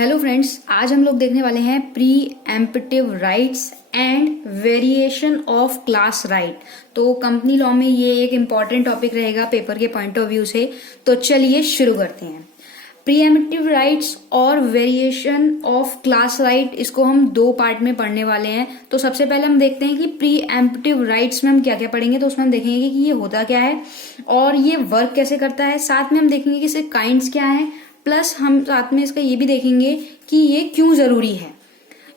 Hello friends, आज हम लोग देखने वाले हैं preemptive rights and variation of class right. तो कंपनी लॉ में ये एक इम्पॉर्टेंट टॉपिक रहेगा पेपर के पॉइंट ऑफ व्यू से। तो चलिए शुरू करते हैं। प्री एम्पटिव राइट्स और वेरिएशन ऑफ क्लास राइट, इसको हम दो पार्ट में पढ़ने वाले हैं। तो सबसे पहले हम देखते हैं कि प्री एम्पटिव राइट्स में हम क्या क्या पढ़ेंगे। तो उसमें हम देखेंगे कि ये होता क्या है और ये वर्क कैसे करता है। साथ में हम देखेंगे कि इसके काइंड्स क्या है, प्लस हम साथ में इसका ये भी देखेंगे कि ये क्यों जरूरी है।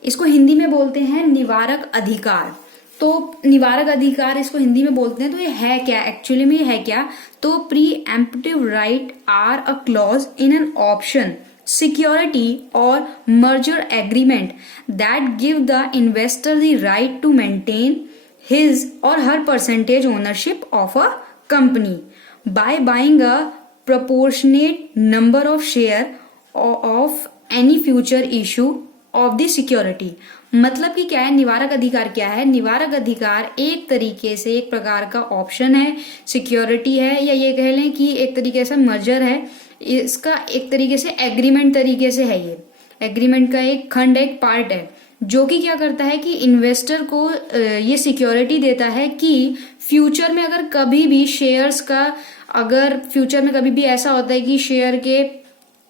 इसको हिंदी में बोलते हैं निवारक अधिकार। तो निवारक अधिकार इसको हिंदी में बोलते हैं। तो ये है क्या, एक्चुअली में ये है क्या? तो preemptive right are a clause in an option, security or merger agreement that give the investor the right to maintain his or her percentage ownership of a company by buying a proportionate number of share of any future issue of the security। मतलब कि क्या है, निवारक अधिकार क्या है? निवारक अधिकार एक तरीके से एक प्रकार का ऑप्शन है, सिक्योरिटी है, या ये कह लें कि एक तरीके से मर्जर है। इसका एक तरीके से एग्रीमेंट तरीके से है। ये एग्रीमेंट का एक खंड, एक पार्ट है जो कि क्या करता है कि इन्वेस्टर को ये सिक्योरिटी देता है कि फ्यूचर में अगर कभी भी शेयर्स का, अगर फ्यूचर में कभी भी ऐसा होता है कि शेयर के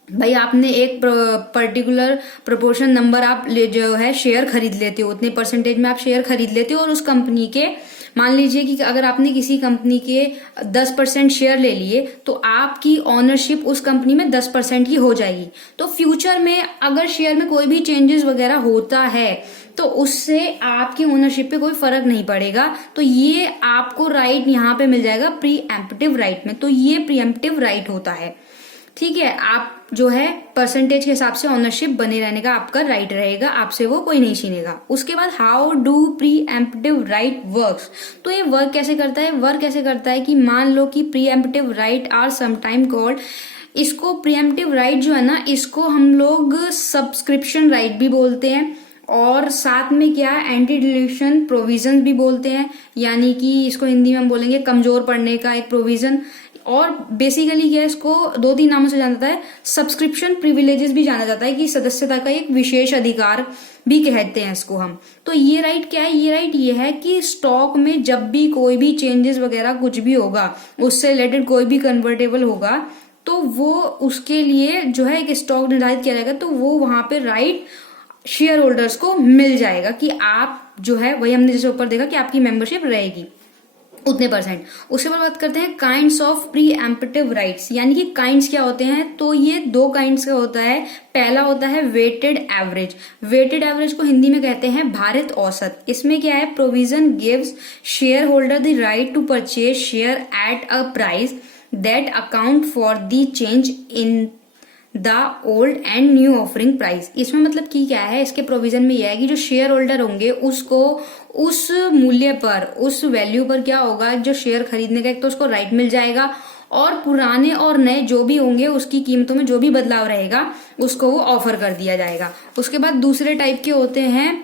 भाई आपने एक पर्टिकुलर प्रोपोर्शन नंबर आप जो है शेयर खरीद लेते हो, उतने परसेंटेज में आप शेयर खरीद लेते हो और उस कंपनी के, मान लीजिए कि अगर आपने किसी कंपनी के 10% शेयर ले लिए तो आपकी ऑनरशिप उस कंपनी में 10% की हो जाएगी। तो फ्यूचर में अगर शेयर में कोई भी चेंजेस वगैरह होता है तो उससे आपकी ओनरशिप पे कोई फर्क नहीं पड़ेगा। तो ये आपको राइट यहाँ पे मिल जाएगा प्री एम्पटिव राइट में। तो ये प्री एम्पटिव राइट होता है, ठीक है। आप जो है परसेंटेज के हिसाब से ऑनरशिप बने रहने का आपका राइट रहेगा, आपसे वो कोई नहीं छीनेगा। उसके बाद how do preemptive right works. तो ये वर्क कैसे करता है? वर्क कैसे करता है कि मान लो कि preemptive right are sometime called, इसको प्री एम्पटिव राइट जो है ना, इसको हम लोग सब्सक्रिप्शन राइट भी बोलते हैं और साथ में क्या एंटी डिल्यूशन प्रोविजन भी बोलते हैं, यानी कि इसको हिंदी में हम बोलेंगे कमजोर पड़ने का एक प्रोविजन। और बेसिकली क्या, इसको दो तीन नामों से जाना जाता है। सब्सक्रिप्शन प्रिविलेजेस भी जाना जाता है कि सदस्यता का एक विशेष अधिकार भी कहते हैं इसको हम। तो ये राइट क्या है? ये राइट ये है कि स्टॉक में जब भी कोई भी चेंजेस वगैरह कुछ भी होगा, उससे रिलेटेड कोई भी कन्वर्टेबल होगा, तो वो उसके लिए जो है एक स्टॉक निर्धारित किया जाएगा। तो वो वहां पे राइट शेयर होल्डर्स को मिल जाएगा कि आप जो है, वही हमने जैसे ऊपर देखा कि आपकी मेंबरशिप रहेगी उतने परसेंट। उसके बाद बात करते हैं kinds of pre emptive rights, यानी कि काइंड्स क्या होते हैं। तो ये दो काइंड्स का होता है। पहला होता है वेटेड एवरेज। वेटेड एवरेज को हिंदी में कहते हैं भारित औसत। इसमें क्या है, provision gives share holder the right to purchase share at a price that account for the change in the old and new offering price. इसमें मतलब की क्या है, इसके प्रोविजन में यह है कि जो शेयर होल्डर होंगे उसको उस मूल्य पर, उस वैल्यू पर क्या होगा, जो शेयर खरीदने का एक तो उसको राइट मिल जाएगा, और पुराने और नए जो भी होंगे उसकी कीमतों में जो भी बदलाव रहेगा उसको वो ऑफर कर दिया जाएगा। उसके बाद दूसरे टाइप के होते हैं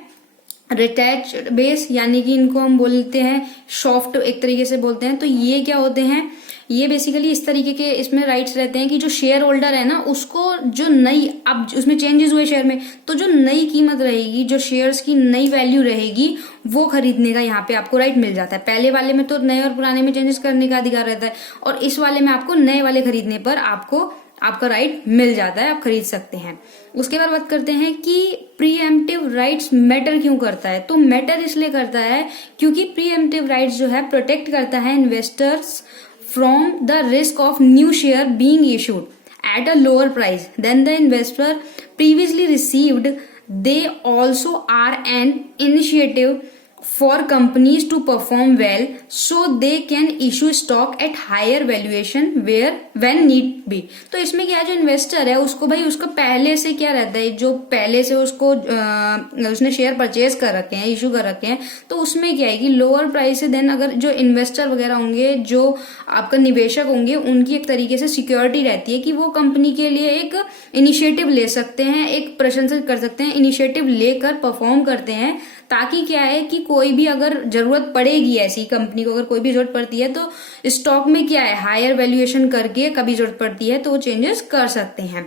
रिटैच बेस, यानी कि इनको हम बोलते हैं सॉफ्ट एक तरीके से बोलते हैं। तो ये क्या होते हैं, ये बेसिकली इस तरीके के इसमें राइट्स रहते हैं कि जो शेयर होल्डर है ना, उसको जो नई, अब उसमें चेंजेस हुए शेयर में, तो जो नई कीमत रहेगी, जो शेयर्स की नई वैल्यू रहेगी, वो खरीदने का यहाँ पे आपको राइट मिल जाता है। पहले वाले में तो नए और पुराने में चेंजेस करने का अधिकार रहता है, और इस वाले में आपको नए वाले खरीदने पर आपको आपका राइट मिल जाता है, आप खरीद सकते हैं। उसके बाद बात करते हैं कि प्री एम्पटिव राइट्स मैटर क्यों करता है। तो मैटर इसलिए करता है क्योंकि प्री एम्पटिव राइट्स जो है प्रोटेक्ट करता है investors from the risk of new share being issued at a lower price than the investor previously received. They also are an initiative for companies to perform well so they can issue stock at higher valuation where when need be। तो इसमें क्या है, जो investor है उसको भाई उसको पहले से क्या रहता है, जो पहले से उसको उसने शेयर परचेज कर रखे हैं, इशू कर रखे हैं, तो उसमें क्या है कि लोअर प्राइस से देन अगर जो इन्वेस्टर वगैरह होंगे, जो आपका निवेशक होंगे, उनकी एक तरीके से सिक्योरिटी रहती है कि वो कंपनी के लिए एक इनिशिएटिव ले सकते हैं, एक प्रशंसा कर सकते हैं, इनिशिएटिव लेकर परफॉर्म करते हैं, ताकि क्या है कि कोई भी अगर जरूरत पड़ेगी, ऐसी कंपनी को अगर कोई भी जरूरत पड़ती है तो स्टॉक में क्या है हायर वैल्यूएशन करके कभी जरूरत पड़ती है तो वो चेंजेस कर सकते हैं।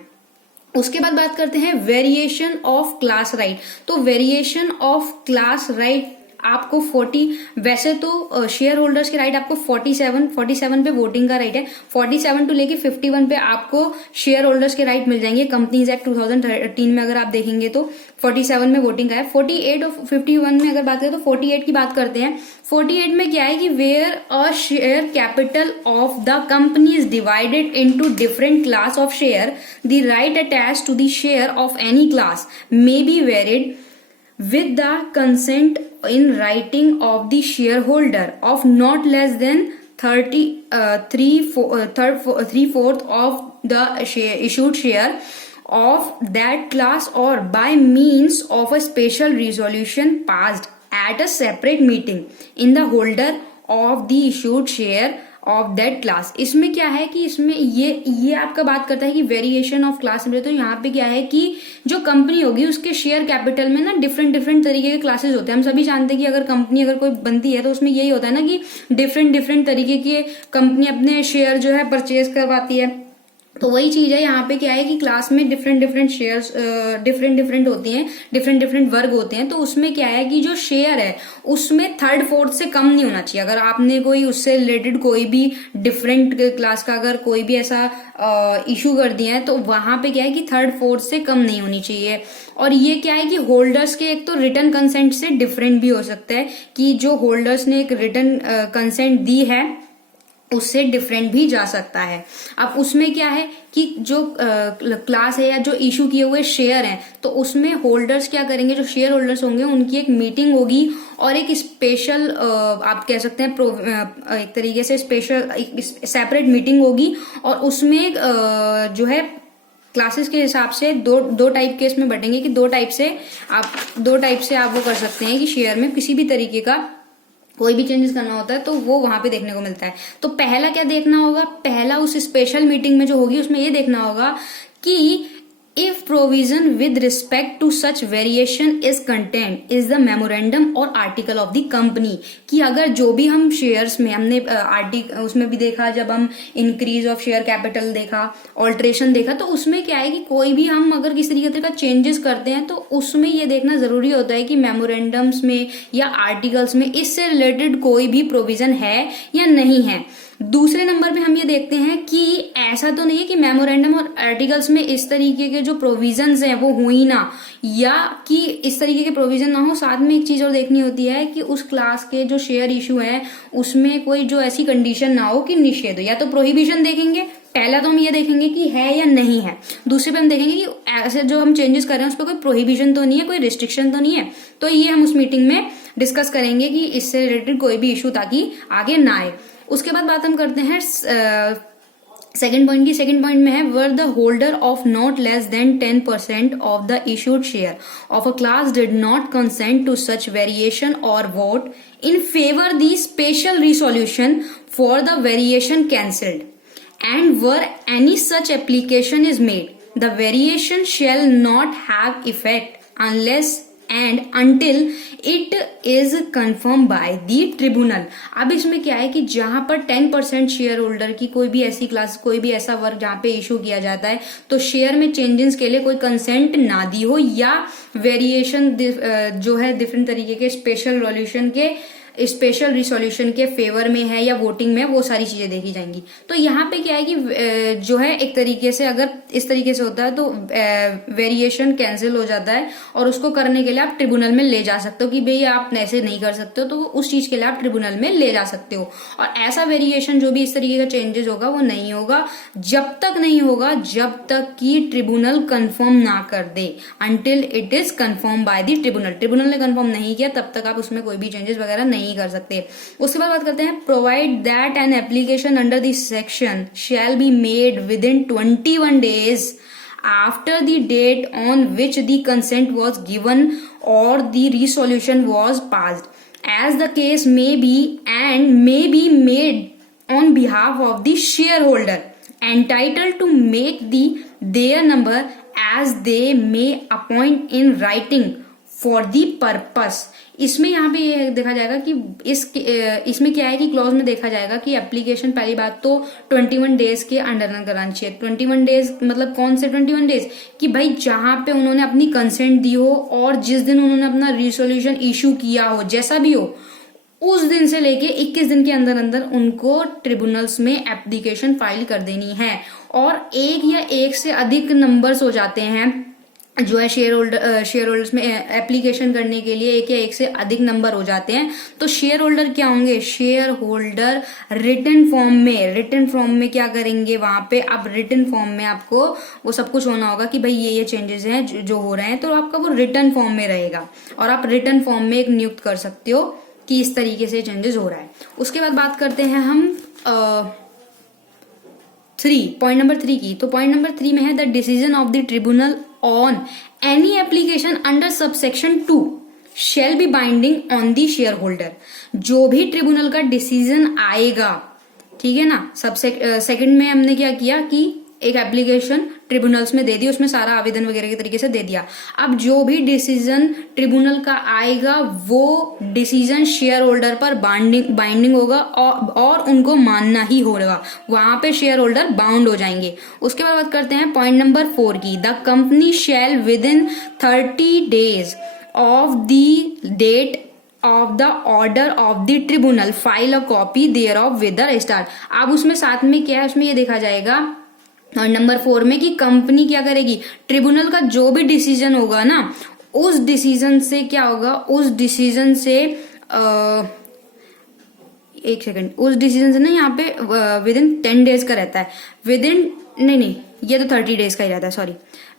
उसके बाद बात करते हैं वेरिएशन ऑफ क्लास राइट। तो वेरिएशन ऑफ क्लास राइट आपको 40, वैसे तो शेयर होल्डर्स के राइट आपको 47 पे वोटिंग का राइट है, 47 टू लेके 51 पे आपको शेयर होल्डर्स के राइट मिल जाएंगे। कंपनीज एक्ट 2013 में अगर आप देखेंगे तो 47 में वोटिंग का है। 48 और 51 में अगर बात करें तो 48 की बात करते हैं। 48 में क्या है कि where a share capital of the company is divided into different class of share, the right attached to the share of any class may be varied with the consent in writing of the shareholder of not less than 3/4 of the issued share of that class, or by means of a special resolution passed at a separate meeting in the holder of the issued share of that class. इसमें क्या है कि इसमें ये आपका बात करता है कि वेरिएशन ऑफ क्लास में, तो यहाँ पे क्या है कि जो कंपनी होगी उसके शेयर कैपिटल में ना डिफरेंट तरीके के क्लासेस होते हैं। हम सभी जानते हैं कि अगर कंपनी अगर कोई बनती है तो उसमें यही होता है ना कि डिफरेंट तरीके के कंपनी अपने शेयर जो है परचेज करवाती है। तो वही चीज है यहाँ पे क्या है कि क्लास में डिफरेंट शेयर्स डिफरेंट होती हैं, डिफरेंट वर्ग होते हैं। तो उसमें क्या है कि जो शेयर है उसमें 3/4 से कम नहीं होना चाहिए। अगर आपने कोई उससे रिलेटेड कोई भी डिफरेंट क्लास का अगर कोई भी ऐसा इशू कर दिया है तो वहां पे क्या है कि 3/4 से कम नहीं होनी चाहिए। और ये क्या है कि होल्डर्स के एक तो रिटर्न कंसेंट से डिफरेंट भी हो सकता है कि जो होल्डर्स ने एक रिटर्न कंसेंट दी है उससे डिफरेंट भी जा सकता है। अब उसमें क्या है कि जो क्लास है या जो इशू किए हुए शेयर हैं तो उसमें होल्डर्स क्या करेंगे, जो शेयर होल्डर्स होंगे उनकी एक मीटिंग होगी और एक स्पेशल आप कह सकते हैं एक तरीके से स्पेशल सेपरेट मीटिंग होगी। और उसमें जो है क्लासेस के हिसाब से दो टाइप के इसमें बटेंगे कि दो टाइप से आप वो कर सकते हैं कि शेयर में किसी भी तरीके का कोई भी चेंजेस करना होता है तो वो वहां पे देखने को मिलता है। तो पहला क्या देखना होगा, पहला उस स्पेशल मीटिंग में जो होगी उसमें ये देखना होगा कि if provision with respect to such variation is content is the memorandum और आर्टिकल ऑफ द कंपनी, कि अगर जो भी हम शेयर्स में हमने उसमें भी देखा, जब हम इंक्रीज ऑफ शेयर कैपिटल देखा, ऑल्ट्रेशन देखा, तो उसमें क्या है कि कोई भी हम अगर किसी तरीके का चेंजेस करते हैं तो उसमें ये देखना जरूरी होता है कि मेमोरेंडम्स में या आर्टिकल्स में इससे रिलेटेड कोई भी प्रोविजन है या नहीं है। दूसरे नंबर पे हम ये देखते हैं कि ऐसा तो नहीं है कि मेमोरेंडम और आर्टिकल्स में इस तरीके के जो प्रोविजंस हैं वो हुई ना, या कि इस तरीके के प्रोविजन ना हो। साथ में एक चीज और देखनी होती है कि उस क्लास के जो शेयर इशू है उसमें कोई जो ऐसी कंडीशन ना हो कि निषेध हो। या तो प्रोहिबिशन देखेंगे, पहला तो हम ये देखेंगे कि है या नहीं है। दूसरे पे हम देखेंगे कि ऐसे जो हम चेंजेस कर रहे हैं उस पर कोई प्रोहिबिशन तो नहीं है, कोई रिस्ट्रिक्शन तो नहीं है। तो ये हम उस मीटिंग में डिस्कस करेंगे कि इससे रिलेटेड कोई भी इशू ताकि आगे ना आए। उसके बाद बात हम करते हैं सेकंड पॉइंट की। सेकंड पॉइंट में है whether the holder of not less than 10% of the issued share of a class did not consent to such variation or vote in favour the special resolution for the variation cancelled and were any such application is made, the variation shall not have effect unless and until it is confirmed by the tribunal। अब इसमें क्या है कि जहां पर 10% share holder की कोई भी ऐसी क्लास, कोई भी ऐसा वर्ग जहां पे इशू किया जाता है तो शेयर में चेंजेस के लिए कोई कंसेंट ना दी हो या वेरिएशन जो है डिफरेंट तरीके के स्पेशल रिसोल्यूशन के फेवर में है या वोटिंग में, वो सारी चीजें देखी जाएंगी। तो यहाँ पे क्या है कि जो है एक तरीके से अगर इस तरीके से होता है तो वेरिएशन कैंसिल हो जाता है और उसको करने के लिए आप ट्रिब्यूनल में ले जा सकते हो कि भाई आप ऐसे नहीं कर सकते हो, तो उस चीज के लिए आप ट्रिब्यूनल में ले जा सकते हो। और ऐसा वेरिएशन जो भी इस तरीके का चेंजेस होगा वो नहीं होगा जब तक कि ट्रिब्यूनल कंफर्म ना कर दे, until it is confirm by the tribunal. Tribunal ने कंफर्म नहीं किया तब तक आप उसमें कोई भी चेंजेस वगैरह नहीं कर सकते। उसके बाद बात करते हैं provide that an application under this section shall be made with in 21 days after the date on which the consent was given or the resolution was passed, as the case may be and may be made on behalf of the shareholder entitled to make their number as they may appoint in writing for the purpose. इसमें यहाँ पे ये देखा जाएगा कि इसमें क्या है कि क्लॉज में देखा जाएगा कि एप्लीकेशन पहली बात तो 21 डेज के अंडर करानी चाहिए। 21 डेज मतलब कौन से 21 डेज कि भाई जहां पे उन्होंने अपनी कंसेंट दी हो और जिस दिन उन्होंने अपना रिसोल्यूशन इशू किया हो, जैसा भी हो, उस दिन से लेके 21 दिन के अंदर अंदर उनको ट्रिब्यूनल्स में एप्लीकेशन फाइल कर देनी है। और एक या एक से अधिक नंबर्स हो जाते हैं जो है शेयर होल्डर्स में एप्लीकेशन करने के लिए, एक या एक से अधिक नंबर हो जाते हैं। तो शेयर होल्डर क्या होंगे? शेयर होल्डर रिटन फॉर्म में क्या करेंगे? वहां पे अब रिटन फॉर्म में आपको वो सब कुछ होना होगा कि भाई ये चेंजेस हैं जो हो रहे हैं, तो आपका वो रिटन फॉर्म में रहेगा और आप रिटन फॉर्म में एक नियुक्त कर सकते हो कि इस तरीके से चेंजेस हो रहा है। उसके बाद बात करते हैं हम पॉइंट नंबर 3 की। तो पॉइंट नंबर 3 में है the decision of the tribunal on any application under subsection 2 shall be binding on the share holder. जो भी ट्रिब्यूनल का डिसीजन आएगा, ठीक है ना, सेकंड में हमने क्या किया कि एक एप्लीकेशन ट्रिब्यूनल्स में दे दी, उसमें सारा आवेदन वगैरह के तरीके से दे दिया। अब जो भी डिसीजन ट्रिब्यूनल का आएगा वो डिसीजन शेयर होल्डर पर बाइंडिंग होगा और उनको मानना ही होगा, वहां पे शेयर होल्डर बाउंड हो जाएंगे। उसके बाद बात करते हैं पॉइंट नंबर 4 की। The company shall within 30 days of the date of the order of the tribunal file a copy thereof with the registrar। अब उसमें साथ में क्या है, उसमें ये देखा जाएगा और नंबर 4 में कि कंपनी क्या करेगी, ट्रिब्यूनल का जो भी डिसीजन होगा ना, उस डिसीजन से क्या होगा, उस डिसीजन से एक सेकंड, उस डिसीजन से ना यहाँ पे विद इन 10 डेज का रहता है, विद इन नहीं ये तो 30 डेज का ही रहता है, सॉरी,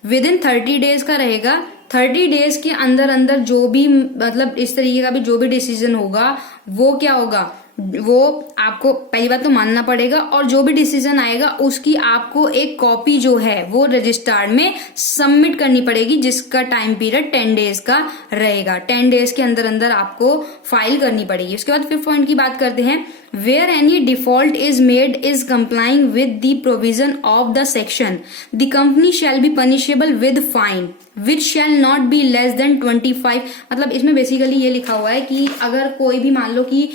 विद इन 30 डेज का रहेगा। 30 डेज के अंदर अंदर जो भी मतलब इस तरीके का भी जो भी डिसीजन होगा वो क्या होगा, वो आपको पहली बात तो मानना पड़ेगा और जो भी डिसीजन आएगा उसकी आपको एक कॉपी जो है वो रजिस्ट्रार में सबमिट करनी पड़ेगी, जिसका टाइम पीरियड 10 डेज का रहेगा। 10 डेज के अंदर अंदर आपको फाइल करनी पड़ेगी। उसके बाद 5th पॉइंट की बात करते हैं। Where any default is made is complying with the provision of the section, the company shall be punishable with fine which shall not be less than 25। मतलब इसमें बेसिकली ये लिखा हुआ है कि अगर कोई भी मान लो कि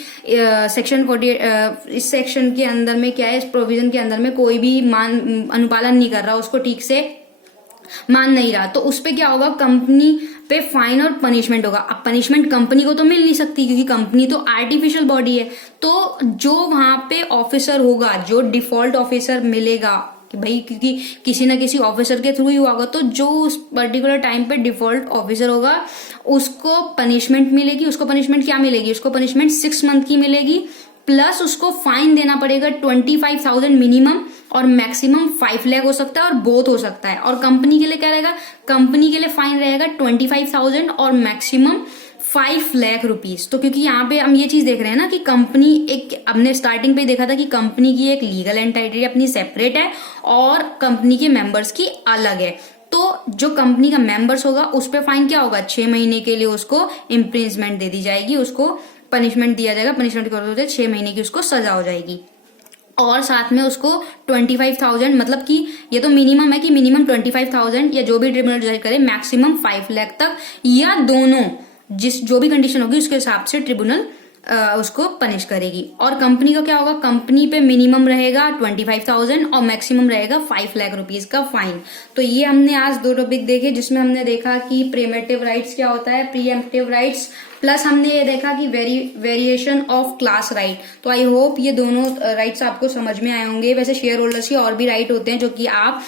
सेक्शन 40 इस सेक्शन के अंदर में क्या है, इस प्रोविजन के अंदर में कोई भी अनुपालन नहीं कर रहा, उसको ठीक से मान नहीं रहा, तो उस पे क्या होगा, कंपनी पे फाइन और पनिशमेंट होगा। अब पनिशमेंट कंपनी को तो मिल नहीं सकती क्योंकि कंपनी तो आर्टिफिशियल बॉडी है, तो जो वहां पे ऑफिसर होगा, जो डिफॉल्ट ऑफिसर मिलेगा कि भाई क्योंकि किसी ना किसी ऑफिसर के थ्रू ही हुआ होगा, तो जो उस पर्टिकुलर टाइम पे डिफॉल्ट ऑफिसर होगा उसको पनिशमेंट मिलेगी। उसको पनिशमेंट क्या मिलेगी, उसको पनिशमेंट 6 मंथ की मिलेगी, प्लस उसको फाइन देना पड़ेगा 25,000 मिनिमम और मैक्सिमम 5 लाख हो सकता है और बोथ हो सकता है। और कंपनी के लिए क्या रहेगा, कंपनी के लिए फाइन रहेगा 25,000 और मैक्सिमम 5 लाख रुपीज। तो क्योंकि यहाँ पे हम ये चीज देख रहे हैं ना कि कंपनी एक, हमने स्टार्टिंग पे देखा था कि कंपनी की एक लीगल एंटिटी अपनी सेपरेट है और कंपनी के मेंबर्स की अलग है। तो जो कंपनी का मेंबर्स होगा उस पे फाइन क्या होगा, 6 महीने के लिए उसको इम्प्रिजमेंट दे दी जाएगी, उसको पनिशमेंट दिया जाएगा। पनिशमेंट के तौर पे 6 महीने की उसको सजा हो जाएगी और साथ में उसको 25,000, मतलब कि ये तो मिनिमम है कि मिनिमम 25,000 या जो भी ट्रिब्यूनल जज करे मैक्सिमम 5 लाख तक, या दोनों जो भी कंडीशन होगी उसके हिसाब से ट्रिब्यूनल उसको पनिश करेगी। और कंपनी का क्या होगा, कंपनी पे मिनिमम रहेगा 25,000 और मैक्सिमम रहेगा 5 लाख रुपीज का फाइन। तो ये हमने आज 2 टॉपिक देखे जिसमें हमने देखा कि प्रीएम्प्टिव राइट्स क्या होता है, प्रीएम्प्टिव राइट्स, प्लस हमने ये देखा कि वेरिएशन ऑफ क्लास राइट। तो आई होप ये दोनों राइट्स आपको समझ में आए होंगे। वैसे शेयर होल्डर्स के और भी राइट होते हैं जो कि आप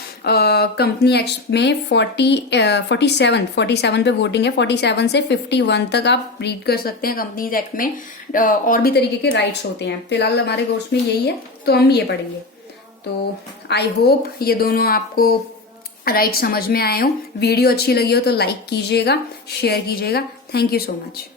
कंपनी एक्ट में 47 पे वोटिंग है, 47 से 51 तक आप रीड कर सकते हैं। कंपनीज एक्ट में और भी तरीके के राइट्स होते हैं। फिलहाल हमारे कोर्स में यही है तो हम ये पढ़ेंगे। तो आई होप ये दोनों आपको राइट समझ में आए हो। वीडियो अच्छी लगी हो तो लाइक कीजिएगा, शेयर कीजिएगा। Thank you so much.